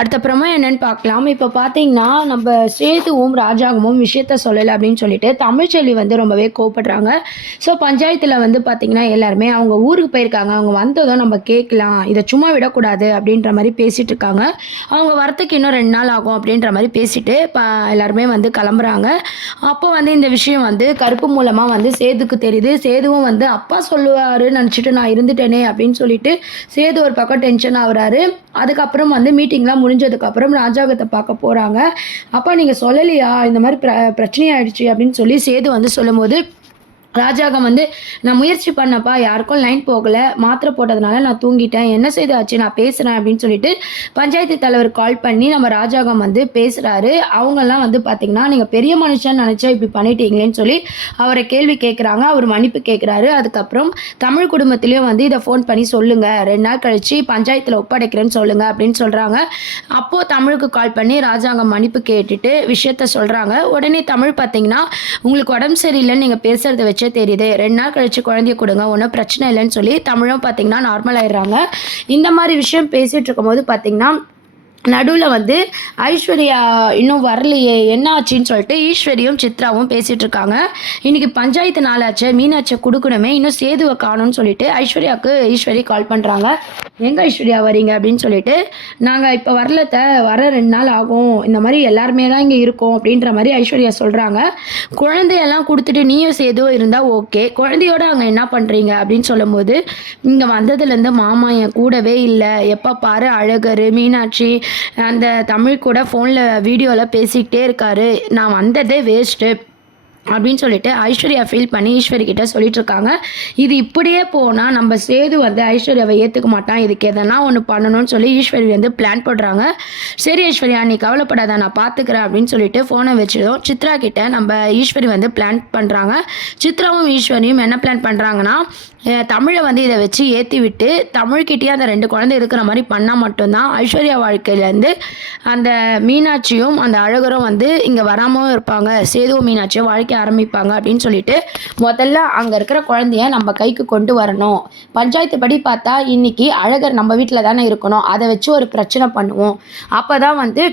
அடுத்தப்புறமா என்னன்னு பார்க்கலாம். இப்போ பார்த்தீங்கன்னா, நம்ப சேதுவும், ராஜாங்கமும் விஷயத்த சொல்லல அப்படின்னு சொல்லிட்டு, தமிழ்ச்செல்வி வந்து ரொம்பவே கோவப்படுறாங்க. ஸோ பஞ்சாயத்துல வந்து பார்த்தீங்கன்னா, எல்லாருமே அவங்க ஊருக்கு போயிருக்காங்க. அவங்க வந்ததும் நம்ம கேட்கலாம். இத சும்மா விடக்கூடாது அப்படின்ற மாரி பேசிட்டு இருக்காங்க. அவங்க வரத்துக்கு இன்னும் 2 நாள் ஆகும் அப்படின்ற மாரி பேசிட்டு, எல்லாருமே வந்து கிளம்புறாங்க. அப்போ வந்து இந்த விஷயம் வந்து கருப்பு மூலமா வந்து சேதுக்கு தெரியுது. சேதுவும் வந்து அப்பா சொல்லுவாருன்னு நெனச்சுட்டு நான் இருந்துட்டேனே அப்படின்னு சொல்லிட்டு, சேது ஒரு பக்கம் டென்ஷன் ஆகுறாரு. அதுக்கப்புறம் வந்து மீட்டிங்லாம் முடிஞ்சதுக்கப்புறம் ராஜாங்கத்த பார்க்க போறாங்க. "அப்பா நீங்க சொல்லலையா? இந்த மாரி பிரச்சனை ஆயிடுச்சு" அப்படின்னு சொல்லி சேது வந்து சொல்லும்போது, ராஜாங்கம் வந்து, "நான் முயற்சி பண்ணேன்ப்பா. யாருக்கும் லைன் போகல. மாத்திரை போட்டதுனால நான் தூங்கிட்டேன். என்ன சேது ஆச்சு? நான் பேசுறேன்" அப்படின்னு சொல்லிட்டு பஞ்சாயத்து தலைவர் கால் பண்ணி நம்ம ராஜாங்கம் வந்து பேசுறாரு. அவங்கலாம் வந்து பார்த்தீங்கன்னா, "நீங்க பெரிய மனுஷன்னு நெனச்சா இப்படி பண்ணிட்டீங்களேன்னு" சொல்லி அவர கேள்வி கேட்குறாங்க. அவர் மன்னிப்பு கேட்குறாரு. அதுக்கப்புறம் தமிழ் குடும்பத்திலயும் வந்து இத ஃபோன் பண்ணி சொல்லுங்க. 2 நாள் கழிச்சு பஞ்சாயத்துல ஒப்படைக்கிறேன்னு சொல்லுங்க அப்படின்னு சொல்றாங்க. அப்போ தமிழுக்கு கால் பண்ணி ராஜாங்கம் மன்னிப்பு கேட்டுட்டு விஷயத்த சொல்றாங்க. உடனே தமிழ் பார்த்தீங்கன்னா, "உங்களுக்கு உடம்பு சரியில்லன்னு நீங்க பேசுறத வச்சே தெரியுது. 2 நாள் கழிச்சு குழந்தைய குடுங்க. ஒண்ணும் பிரச்சனை இல்லன்னு" சொல்லி தமிழும் பார்த்தீங்கன்னா நார்மல் ஆயிடுறாங்க. இந்த மாரி விஷயம் பேசிட்டு இருக்கும்போது பார்த்தீங்கன்னா, நடுவுல வந்து ஐஸ்வர்யா இன்னும் வரலையே! என்ன ஆச்சுன்னு சொல்லிட்டு ஈஸ்வரியும், சித்ராவும் பேசிட்டு இருக்காங்க. இன்னைக்கு பஞ்சாயத்து நாளாச்சே, மீனாட்சிய குடுக்கணுமே, இன்னும் சேதுவ காணோம்னு சொல்லிட்டு ஐஸ்வர்யாவுக்கு ஈஸ்வரி கால் பண்றாங்க. "எங்க ஐஸ்வர்யா வரீங்க?" அப்படின்னு சொல்லிட்டு, "நாங்க இப்ப வரல வர 2 நாள் ஆகும். இந்த மாரி எல்லாருமே தான் இங்க இருக்கோம்." அப்படின்ற மாரி ஐஸ்வர்யா சொல்றாங்க. "குழந்தையெல்லாம் குடுத்துட்டு நீயும் சேதுவும் இருந்தா ஓகே. குழந்தையோட அங்க என்ன பண்றீங்க?" அப்படின்னு சொல்லும்போது, "இங்க வந்ததுலேருந்து மாமா என் கூடவே இல்ல. எப்ப பாரு அழகரு, மீனாட்சி அந்த தமிழ் கூட ஃபோன்ல வீடியோல பேசிக்கிட்டே இருக்காரு. நான் வந்ததே வேஸ்ட்டு." அப்படின்னு சொல்லிட்டு ஐஸ்வர்யா ஃபீல் பண்ணி ஈஸ்வரி கிட்ட சொல்லிட்டு இருக்காங்க. இது இப்படியே போனா நம்ம சேது வந்து ஐஸ்வர்யாவை ஏத்துக்க மாட்டான். இதுக்கு எதனா ஒண்ணு பண்ணணும்னு சொல்லி ஈஸ்வரி வந்து பிளான் போடுறாங்க. "சரி ஐஸ்வர்யா நீ கவலைப்படாத நான் பார்த்துக்கிறேன்" அப்படின்னு சொல்லிட்டு ஃபோனை வச்சதும் சித்ரா கிட்ட நம்ம ஈஸ்வரி வந்து பிளான் பண்றாங்க. சித்ராவும் ஈஸ்வரியும் என்ன பிளான் பண்றாங்கன்னா, தமிழை வந்து இதை வச்சு ஏற்றி விட்டு தமிழ்கிட்டயே அந்த 2 குழந்தை இருக்கிற மாதிரி பண்ணால் மட்டும்தான் ஐஸ்வர்யா வாழ்க்கையிலேருந்து அந்த மீனாட்சியும் அந்த அழகரும் வந்து இங்கே வராமலும் இருப்பாங்க. சேதுவும் மீனாட்சியும் வாழ்க்கை ஆரம்பிப்பாங்க அப்படின்னு சொல்லிட்டு முதல்ல அங்கே இருக்கிற குழந்தைய நம்ம கைக்கு கொண்டு வரணும். பஞ்சாயத்து படி பார்த்தா இன்னைக்கு அழகர் நம்ம வீட்டில் தானே இருக்கணும். அதை வச்சு ஒரு பிரச்சனை பண்ணுவோம். அப்போ தான் வந்து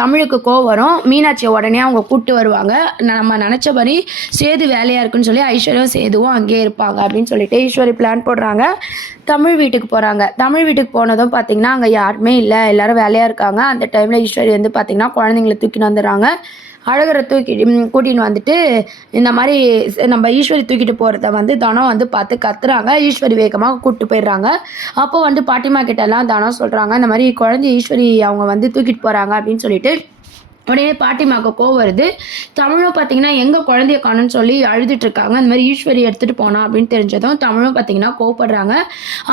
தமிழுக்கு கோவம் வரும். மீனாட்சியை உடனே அவங்க கூப்பிட்டு வருவாங்க. நம்ம நினச்சபடி சேது வேலையாக இருக்குன்னு சொல்லி ஐஸ்வர்யாவும் சேதுவும் அங்கேயே இருப்பாங்க அப்படின்னு சொல்லிட்டு ஈஸ்வரி பிளான் போடுறாங்க. தமிழ் வீட்டுக்கு போகிறாங்க. தமிழ் வீட்டுக்கு போனதும் பார்த்தீங்கன்னா அங்கே யாருமே இல்லை. எல்லாரும் வேலையாக இருக்காங்க. அந்த டைமில் ஈஸ்வரி வந்து பார்த்தீங்கன்னா குழந்தைங்கள தூக்கின்னு வந்துடுறாங்க. அழகரை கூட்டின்னு வந்துட்டு இந்த மாதிரி நம்ம ஈஸ்வரி தூக்கிட்டு போகிறத வந்து தனம் வந்து பார்த்து கத்துறாங்க. ஈஸ்வரி வேகமாக கூப்பிட்டு போயிடுறாங்க. அப்போ வந்து பாட்டிமா கிட்டலாம் தனம் சொல்கிறாங்க, இந்த மாதிரி குழந்தைய ஈஸ்வரி அவங்க வந்து தூக்கிட்டு போகிறாங்க அப்படின்னு சொல்லிட்டு. உடனே பாட்டிமாவுக்கு கோவம் வருது. தமிழும் பார்த்தீங்கன்னா எங்கே குழந்தைய காணும்னு சொல்லி அழுதுட்டு இருக்காங்க. அந்த மாதிரி ஈஸ்வரி எடுத்துகிட்டு போனா அப்படின்னு தெரிஞ்சதும் தமிழும் பார்த்தீங்கன்னா கோவப்படுறாங்க.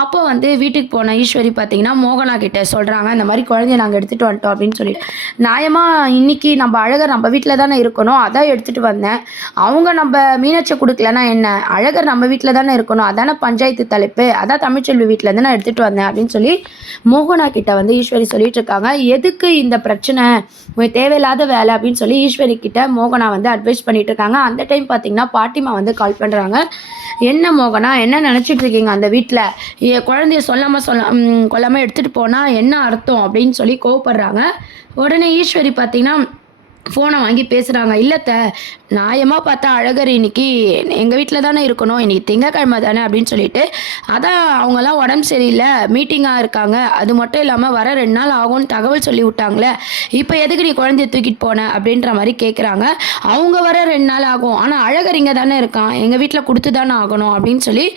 அப்போ வந்து வீட்டுக்கு போன ஈஸ்வரி பார்த்தீங்கன்னா மோகனா கிட்ட சொல்கிறாங்க, இந்த மாதிரி குழந்தைய நாங்கள் எடுத்துகிட்டு வந்துட்டோம் அப்படின்னு சொல்லிட்டு. நியாயமாக இன்னைக்கு நம்ம அழகர் நம்ம வீட்டில் தானே இருக்கணும், அதான் எடுத்துகிட்டு வந்தேன். அவங்க நம்ம மீனாட்சியை கொடுக்கலன்னா என்ன, அழகர் நம்ம வீட்டில் தானே இருக்கணும், அதானே பஞ்சாயத்து தலைப்பு, அதான் தமிழ்ச்செல்வி வீட்டிலேருந்து நான் எடுத்துகிட்டு வந்தேன் அப்படின்னு சொல்லி மோகனா கிட்ட வந்து ஈஸ்வரி சொல்லிட்டு இருக்காங்க. எதுக்கு இந்த பிரச்சனை, தேவையில்லாத வேலை அப்படின்னு சொல்லி ஈஸ்வரி கிட்ட மோகனா வந்து அட்வைஸ் பண்ணிட்டு இருக்காங்க. அந்த டைம் பார்த்தீங்கன்னா பாட்டிமா வந்து கால் பண்ணுறாங்க. "என்ன மோகனா, என்ன நினச்சிட்டு இருக்கீங்க அந்த வீட்டில், குழந்தைய கொல்லாமல் எடுத்துகிட்டு போனால் என்ன அர்த்தம்?" அப்படின்னு சொல்லி கோவப்படுறாங்க. உடனே ஈஸ்வரி பார்த்தீங்கன்னா ஃபோனை வாங்கி பேசுகிறாங்க. "இல்லத்த, நியாயமாக பார்த்தா அழகர் இன்னைக்கு எங்கள் வீட்டில் தானே இருக்கணும், இன்னைக்கு திங்கக்கிழமை தானே" அப்படின்னு சொல்லிட்டு, "அதான் அவங்கெல்லாம் உடம்பு சரியில்லை, மீட்டிங்காக இருக்காங்க, அது மட்டும் இல்லாமல் வர 2 நாள் ஆகும்னு தகவல் சொல்லி விட்டாங்களே, இப்போ எதுக்கு நீ குழந்தைய தூக்கிட்டு போன?" அப்படின்ற மாதிரி கேட்குறாங்க. "அவங்க வர 2 நாள் ஆகும், ஆனால் அழகர் இங்கே தானே இருக்கான், எங்கள் வீட்டில் கொடுத்து தானே ஆகணும்" அப்படின்னு சொல்லி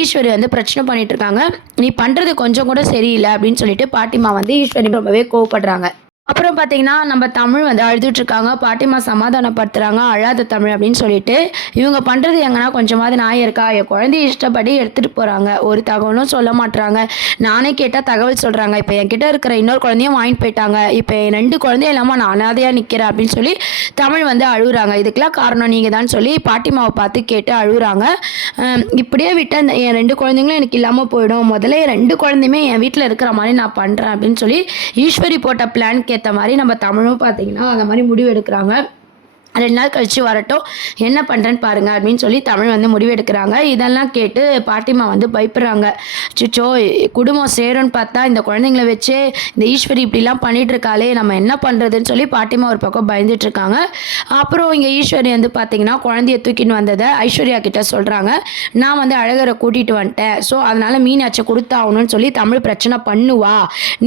ஈஸ்வரி வந்து பிரச்சனை பண்ணிட்டு இருக்காங்க. "நீ பண்ணுறது கொஞ்சம் கூட சரியில்லை" அப்படின்னு சொல்லிட்டு பாட்டிமா வந்து ஈஸ்வரி ரொம்பவே கோவப்படுறாங்க. அப்புறம் பார்த்தீங்கன்னா, நம்ம தமிழ் வந்து அழுதுட்டுருக்காங்க. பாட்டிம்மா சமாதானப்படுத்துறாங்க. "அழாத தமிழ்" அப்படின்னு சொல்லிட்டு. "இவங்க பண்ணுறது எங்கன்னா கொஞ்சமாவது நியாயம் இருக்கா? என் குழந்தைய இஷ்டப்படி எடுத்துகிட்டு போகிறாங்க. ஒரு தகவலும் சொல்ல மாட்றாங்க. நானே கேட்டால் தகவல் சொல்கிறாங்க. இப்போ என்கிட்ட இருக்கிற இன்னொரு குழந்தையும் வாங்கிட்டு போயிட்டாங்க. இப்போ என் 2 குழந்தையும் இல்லாமல் நான் அனாதையாக நிற்கிறேன்" அப்படின்னு சொல்லி தமிழ் வந்து அழுகுறாங்க. "இதுக்கெல்லாம் காரணம் நீங்கள் தான்" சொல்லி பாட்டிம்மாவை பார்த்து கேட்டு அழுகுறாங்க. "இப்படியே விட்டால் என் 2 குழந்தைங்களும் எனக்கு இல்லாமல் போயிடும். முதல்ல என் 2 குழந்தையுமே என் வீட்டில் இருக்கிற மாதிரி நான் பண்ணுறேன்" அப்படின்னு சொல்லி ஈஸ்வரி போட்ட பிளான் ஏற்ற மாதிரி நம்ம தமிழும் பார்த்தீங்கன்னா அந்த மாதிரி முடிவு எடுக்கிறாங்க. 2 நாள் கழிச்சு வரட்டும், என்ன பண்ணுறேன்னு பாருங்க அப்படின்னு சொல்லி தமிழ் வந்து முடிவெடுக்கிறாங்க. இதெல்லாம் கேட்டு பாட்டிமா வந்து பயப்படுறாங்க. அச்சச்சோ! குடும்பம் சேரும்ன்னு பார்த்தா இந்த குழந்தைங்கள வச்சே இந்த ஈஸ்வரி இப்படிலாம் பண்ணிட்டு இருக்காளே, நம்ம என்ன பண்ணுறதுன்னு சொல்லி பாட்டிமா ஒரு பக்கம் பயந்துட்டு இருக்காங்க. அப்புறம் இங்கே ஈஸ்வரி வந்து பார்த்தீங்கன்னா குழந்தைய தூக்கின்னு வந்ததை ஐஸ்வர்யா கிட்ட சொல்கிறாங்க. நான் வந்து அழகரை கூட்டிகிட்டு வந்துட்டேன், ஸோ அதனால் மீனாட்சியை கொடுத்தாகணும்னு சொல்லி தமிழ் பிரச்சனை பண்ணுவா.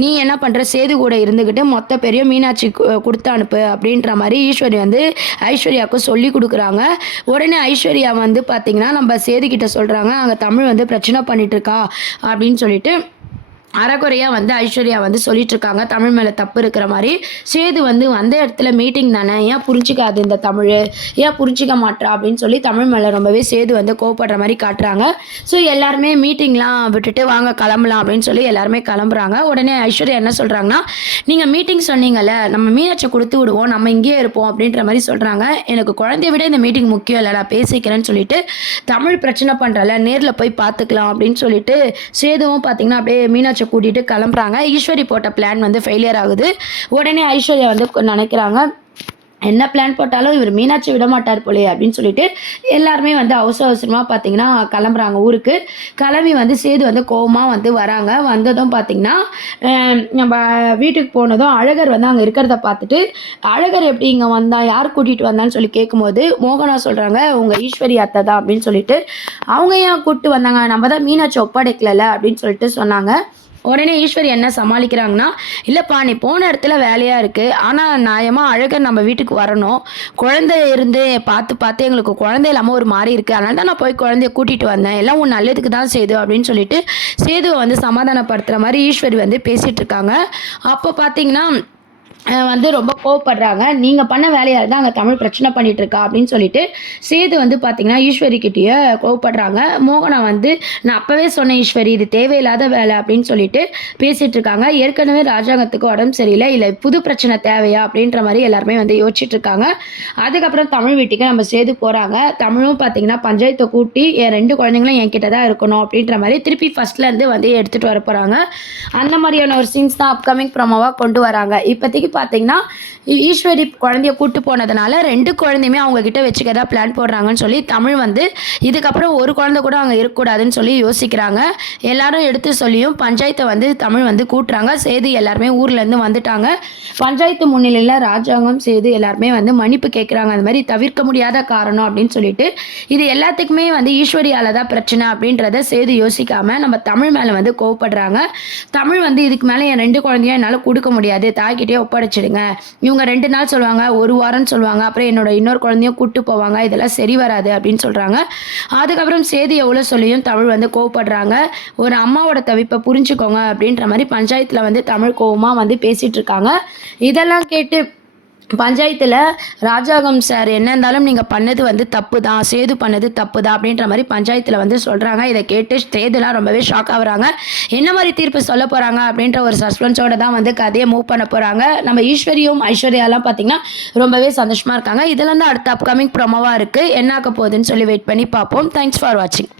நீ என்ன பண்ணுற, சேது கூட இருந்துக்கிட்டு மொத்த பேரையும் மீனாட்சி கொடுத்து அனுப்பு அப்படின்ற மாதிரி ஈஸ்வரி வந்து ஐஸ்வர்யாவுக்கு சொல்லி கொடுக்குறாங்க. உடனே ஐஸ்வர்யா வந்து பார்த்தீங்கன்னா நம்ம சேதுக்கிட்ட சொல்கிறாங்க, அங்கே தமிழ் வந்து பிரச்சனை பண்ணிட்டு இருக்கா அப்படின்னு சொல்லிட்டு அறகுறையாக வந்து ஐஸ்வர்யா வந்து சொல்லிட்டு இருக்காங்க, தமிழ் மேலே தப்பு இருக்கிற மாதிரி. சேது வந்து வந்த இடத்துல மீட்டிங் தானே, ஏன் புரிஞ்சிக்காது இந்த தமிழ், ஏன் புரிஞ்சிக்க மாட்டா அப்படின்னு சொல்லி தமிழ் மேலே ரொம்பவே சேது வந்து கோவப்படுற மாதிரி காட்டுறாங்க. ஸோ எல்லாருமே மீட்டிங்லாம் விட்டுட்டு வாங்க கிளம்பலாம் அப்படின்னு சொல்லி எல்லாருமே கிளம்புறாங்க. உடனே ஐஸ்வர்யா என்ன சொல்கிறாங்கன்னா, நீங்கள் மீட்டிங் சொன்னீங்கல்ல, நம்ம மீனாட்சி கொடுத்து விடுவோம், நம்ம இங்கேயே இருப்போம் அப்படின்ற மாதிரி சொல்கிறாங்க. எனக்கு குழந்தைய விட இந்த மீட்டிங் முக்கியம் இல்லை, நான் பேசிக்கிறேன்னு சொல்லிட்டு தமிழ் பிரச்சனை பண்ணுறல நேரில் போய் பார்த்துக்கலாம் அப்படின்னு சொல்லிட்டு சேதுவும் பார்த்தீங்கன்னா அப்படியே மீனாட்சி கூட்டிட்டு கிளம்புறாங்க. ஈஸ்வரி போட்ட பிளான் வந்து ஃபெயிலியர் ஆகுது. உடனே ஐஸ்வர்யா வந்து நினைக்கிறாங்க, என்ன பிளான் போட்டாலும் இவர் மீனாட்சி விட மாட்டார் போலே அப்படின்னு சொல்லிட்டு எல்லாருமே வந்து அவசரமாக பார்த்தீங்கன்னா கிளம்புறாங்க ஊருக்கு. கிளம்பி வந்து சேது வந்து கோவமாக வந்து வராங்க. வந்ததும் பார்த்தீங்கன்னா நம்ம வீட்டுக்கு போனதும் அழகர் வந்து அங்கே இருக்கிறத பார்த்துட்டு, அழகர் எப்படி இங்கே வந்தா, யார் கூட்டிகிட்டு வந்தான்னு சொல்லி கேட்கும்போது மோகனா சொல்கிறாங்க, உங்கள் ஈஸ்வரி அத்தை தான் அப்படின்னு சொல்லிட்டு. அவங்க ஏன் கூப்பிட்டு வந்தாங்க, நம்ம தான் மீனாட்சி ஒப்படைக்கல அப்படின்னு சொல்லிட்டு சொன்னாங்க. உடனே ஈஸ்வரி என்ன சமாளிக்கிறாங்கன்னா, இல்லைப்பா நீ போன இடத்துல வேலையாக இருக்குது, ஆனால் நியாயமாக அழகர் நம்ம வீட்டுக்கு வரணும், குழந்தை இருந்து பார்த்து எங்களுக்கு குழந்தை இல்லாமல் ஒரு மாதிரி இருக்குது, அதனால தான் நான் போய் குழந்தைய கூட்டிகிட்டு வந்தேன், எல்லாம் உன் நல்லதுக்கு தான் சேது அப்படின்னு சொல்லிட்டு சேதுவை வந்து சமாதானப்படுத்துகிற மாதிரி ஈஸ்வரி வந்து பேசிகிட்டு இருக்காங்க. அப்போ பார்த்தீங்கன்னா வந்து ரொம்ப கோவப்படுறாங்க. நீங்கள் பண்ண வேலையால் தான் அங்கே தமிழ் பிரச்சனை பண்ணிட்டு இருக்கா அப்படின்னு சொல்லிட்டு சேது வந்து பார்த்தீங்கன்னா ஈஸ்வரி கிட்டேயே கோவப்படுறாங்க. மோகனா வந்து நான் அப்போவே சொன்னேன் ஈஸ்வரி, இது தேவையில்லாத வேலை அப்படின்னு சொல்லிட்டு பேசிகிட்டு இருக்காங்க. ஏற்கனவே ராஜாங்கத்துக்கு உடம்பு சரியில்லை, இல்லை புது பிரச்சனை தேவையா அப்படின்ற மாதிரி எல்லாருமே வந்து யோசிச்சுட்டு இருக்காங்க. அதுக்கப்புறம் தமிழ் வீட்டுக்கு நம்ம சேது போகிறாங்க. தமிழும் பார்த்தீங்கன்னா பஞ்சாயத்தை கூட்டி என் 2 குழந்தைங்களும் என்கிட்ட தான் இருக்கணும் அப்படின்ற மாதிரி திருப்பி ஃபஸ்ட்லேருந்து வந்து எடுத்துகிட்டு வர போகிறாங்க. அந்த மாதிரியான ஒரு சீன்ஸ் தான் அப்கமிங் ப்ரோமோவாக கொண்டு வராங்க. இப்போதைக்கு பார்த்தீங்கன்னா ஈஸ்வரி குழந்தைய கூட்டு போனதுனால 2 குழந்தையுமே அவங்க கிட்ட வச்சுக்கிறதா பிளான் போடுறாங்கன்னு சொல்லி தமிழ் வந்து இதுக்கப்புறம் ஒரு குழந்தை கூட அங்கே இருக்கக்கூடாதுன்னு சொல்லி யோசிக்கிறாங்க. எல்லாரும் எடுத்து சொல்லியும் பஞ்சாயத்தை வந்து தமிழ் வந்து கூட்டுறாங்க. சேது எல்லாருமே ஊர்லேருந்து வந்துட்டாங்க. பஞ்சாயத்து முன்னிலையில் ராஜாங்கம் சேது எல்லாருமே வந்து மன்னிப்பு கேட்குறாங்க. அந்த மாதிரி தவிர்க்க முடியாத காரணம் அப்படின்னு சொல்லிட்டு இது எல்லாத்துக்குமே வந்து ஈஸ்வரியால் தான் பிரச்சனை அப்படின்றத சேது யோசிக்காமல் நம்ம தமிழ் மேலே வந்து கோவப்படுறாங்க. தமிழ் வந்து இதுக்கு மேலே என் 2 குழந்தையும் என்னால் கொடுக்க முடியாது, தாய்கிட்டே ஒப்படைச்சிடுங்க. இவங்க 2 நாள் சொல்லுவாங்க, 1 வாரம்னு சொல்லுவாங்க, அப்புறம் என்னோட இன்னொரு குழந்தையும் கூப்பிட்டு போவாங்க, இதெல்லாம் சரி வராது அப்படின்னு சொல்கிறாங்க. அதுக்கப்புறம் சேது எவ்வளோ சொல்லியும் தமிழ் வந்து கோவப்படுறாங்க. ஒரு அம்மாவோட தவிப்பை புரிஞ்சுக்கோங்க அப்படின்ற மாதிரி பஞ்சாயத்தில் வந்து தமிழ் கோவமாக வந்து பேசிகிட்டு இருக்காங்க. இதெல்லாம் கேட்டு பஞ்சாயத்தில் ராஜாங்கம் சார் என்ன இருந்தாலும் நீங்கள் பண்ணது வந்து தப்பு தான், சேது பண்ணது தப்பு தான் அப்படின்ற மாதிரி பஞ்சாயத்தில் வந்து சொல்கிறாங்க. இதை கேட்டு சேதுலாம் ரொம்பவே ஷாக் ஆகுறாங்க. என்ன மாதிரி தீர்ப்பு சொல்ல போகிறாங்க அப்படின்ற ஒரு சஸ்பென்ஸோடு தான் வந்து கதையை மூவ் பண்ண போகிறாங்க. நம்ம ஈஸ்வரியும் ஐஸ்வர்யாலாம் பார்த்திங்கன்னா ரொம்பவே சந்தோஷமாக இருக்காங்க. இதெல்லாம் தான் அடுத்த அப்கமிங் ப்ரோமோவாக இருக்குது. என்ன ஆக போகுதுன்னு சொல்லி வெயிட் பண்ணி பார்ப்போம். தேங்க்ஸ் ஃபார் வாட்சிங்.